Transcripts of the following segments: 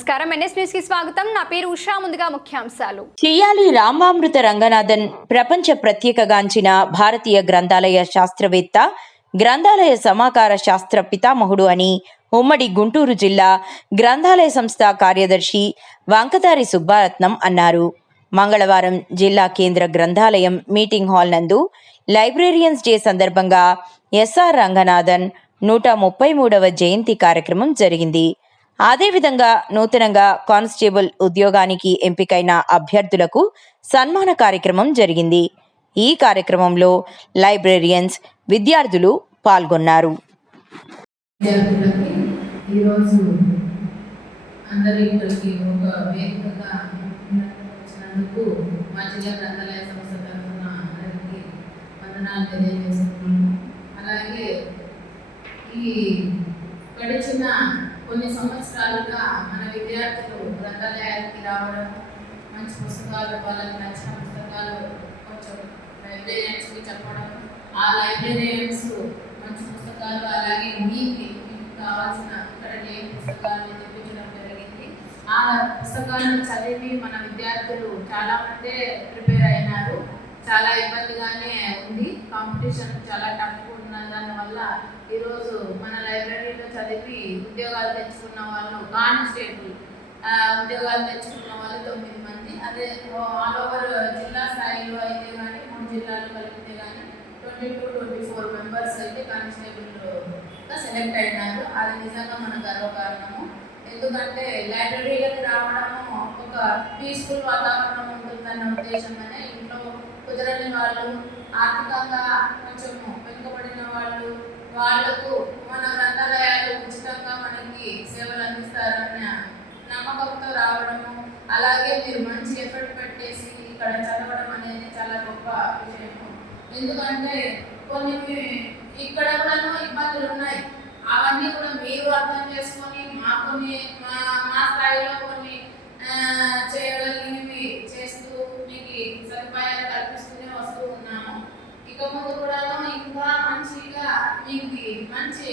నమస్కారం, NS news కి స్వాగతం. నా పేరు ఉషా. ముందుగా ముఖ్యాంశాలు. చేయాలి రామామృత రంగనాథన్ ప్రపంచ ప్రత్యేకగాంచిన భారతీయ గ్రంథాలయ శాస్త్రవేత్త, గ్రంథాలయ సమాకార శాస్త్ర పితామహుడు అని ఉమ్మడి గుంటూరు జిల్లా గ్రంథాలయ సంస్థ కార్యదర్శి వంకతారి సుబ్బారత్నం అన్నారు. మంగళవారం జిల్లా కేంద్ర గ్రంథాలయం మీటింగ్ హాల్ నందు లైబ్రేరియన్స్ డే సందర్భంగా ఎస్ఆర్ రంగనాథన్ 133వ జయంతి కార్యక్రమం జరిగింది. అదేవిధంగా నూతనంగా కానిస్టేబుల్ ఉద్యోగానికి ఎంపికైన అభ్యర్థులకు సన్మాన కార్యక్రమం జరిగింది. ఈ కార్యక్రమంలో లైబ్రేరియన్స్, విద్యార్థులు పాల్గొన్నారు. అలాగే ఈ గడిచిన కొన్ని సంవత్సరాలుగా మన విద్యార్థులు గ్రంథాలయానికి రావడం, మంచి పుస్తకాలు, వాళ్ళకి నచ్చిన పుస్తకాలు కొంచెం లైబ్రేరియన్స్కి చెప్పడం, ఆ లైబ్రేరియన్స్ మంచి పుస్తకాలు అలాగే మీకు కావాల్సిన ఇక్కడ లేని పుస్తకాలను తెప్పించడం జరిగింది. ఆ పుస్తకాలను చదివి మన విద్యార్థులు చాలామందే ప్రిపేర్ అయినారు. చాలా ఇబ్బందిగానే ఉంది, కాంపిటీషన్ చాలా టఫ్ ఉన్న దానివల్ల ఈరోజు మన లైబ్రరీలో చదివి ఉద్యోగాలు తెచ్చుకున్న వాళ్ళు, కానిస్టేబుల్ ఉద్యోగాలు తెచ్చుకున్న వాళ్ళు 9 మంది. అదే ఆల్ ఓవర్ జిల్లా స్థాయిలో అయితే కానీ 3 జిల్లాలు కలిపితే కానీ 22-24 మెంబర్స్ అయితే కానిస్టేబుల్గా సెలెక్ట్ అయినారు. అది నిజంగా మన గర్వకారణము. ఎందుకంటే లైబ్రరీలకు రావడము ఒక పీస్ఫుల్ వాతావరణం ఉంటుందన్న ఉద్దేశంగానే, ఇంట్లో కుదరని వాళ్ళు, ఆర్థికంగా కొంచెం వెనుకబడిన వాళ్ళకు మన గ్రంథాలయాలు ఉచితంగా మనకి సేవలు అందిస్తారన్న నమ్మకంతో రావడము, అలాగే మీరు మంచి ఎఫర్ట్ పెట్టేసి ఇక్కడ చదవడం అనేది చాలా గొప్ప విషయము. ఎందుకంటే కొన్ని ఇక్కడ కూడా ఇబ్బందులు ఉన్నాయి, అవన్నీ కూడా మీరు అర్థం చేసుకొని మా స్థాయిలో కొన్ని చేయగలిగినవి చేస్తూ మీకు సదుపాయాలు కల్పిస్తూనే వస్తూ ఉన్నాము. ఇక ముందు కూడా ఇంకా మంచిగా మీకు మంచి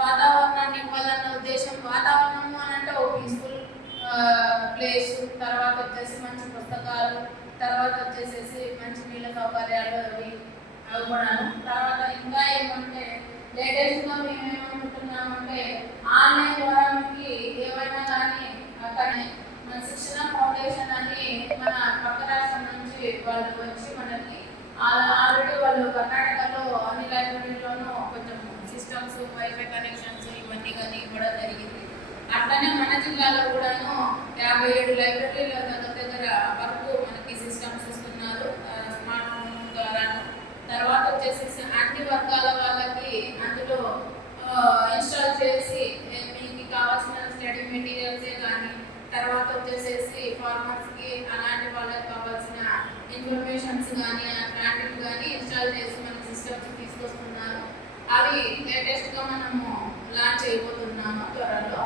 వాతావరణాన్ని ఇవ్వాలన్న ఉద్దేశం. వాతావరణము అని అంటే ఒక పీస్ఫుల్ ప్లేస్, తర్వాత వచ్చేసి మంచి పుస్తకాలు, తర్వాత వచ్చేసేసి మంచి నీళ్ళ సౌకర్యాలు అవి కూడాను. తర్వాత ఇంకా ఏమంటే లేటెస్ట్గా మేము ఏమనుకుంటున్నామంటే ఆన్లైన్ ద్వారా మీకు ఏమైనా కానీ అక్కడ మన శిక్షణ ఫౌండేషన్ అని మన పక్క రాష్ట్రం నుంచి వాళ్ళు వచ్చి మనకి ఆల్రెడీ వాళ్ళు కర్ణాటకలో అన్ని లైబ్రరీలోనూ కొంచెం సిస్టమ్స్, వైఫై కనెక్షన్స్ ఇవన్నీ కానీ ఇవ్వడం జరిగింది. అట్లనే మన జిల్లాలో కూడాను 57 లైబ్రరీల దగ్గర వరకు మనకి సిస్టమ్స్ ఇస్తున్నారు స్మార్ట్ ఫోన్ ద్వారా. తర్వాత వచ్చేసి అన్ని వర్గాల వాళ్ళకి అందులో ఇన్స్టాల్ చేసి మీకు కావాల్సిన స్టడీ మెటీరియల్సే కానీ, తర్వాత వచ్చేసేసి ఫార్మర్స్కి అలాంటి వాళ్ళకి కావాల్సిన ఇన్ఫర్మేషన్స్ కానీ అలాంటివి కానీ ఇన్స్టాల్ చేసి మన సిస్టమ్స్ తీసుకొస్తున్నారు. అవి లేటెస్ట్గా మనము లాంచ్ అయిపోతున్నాము త్వరలో.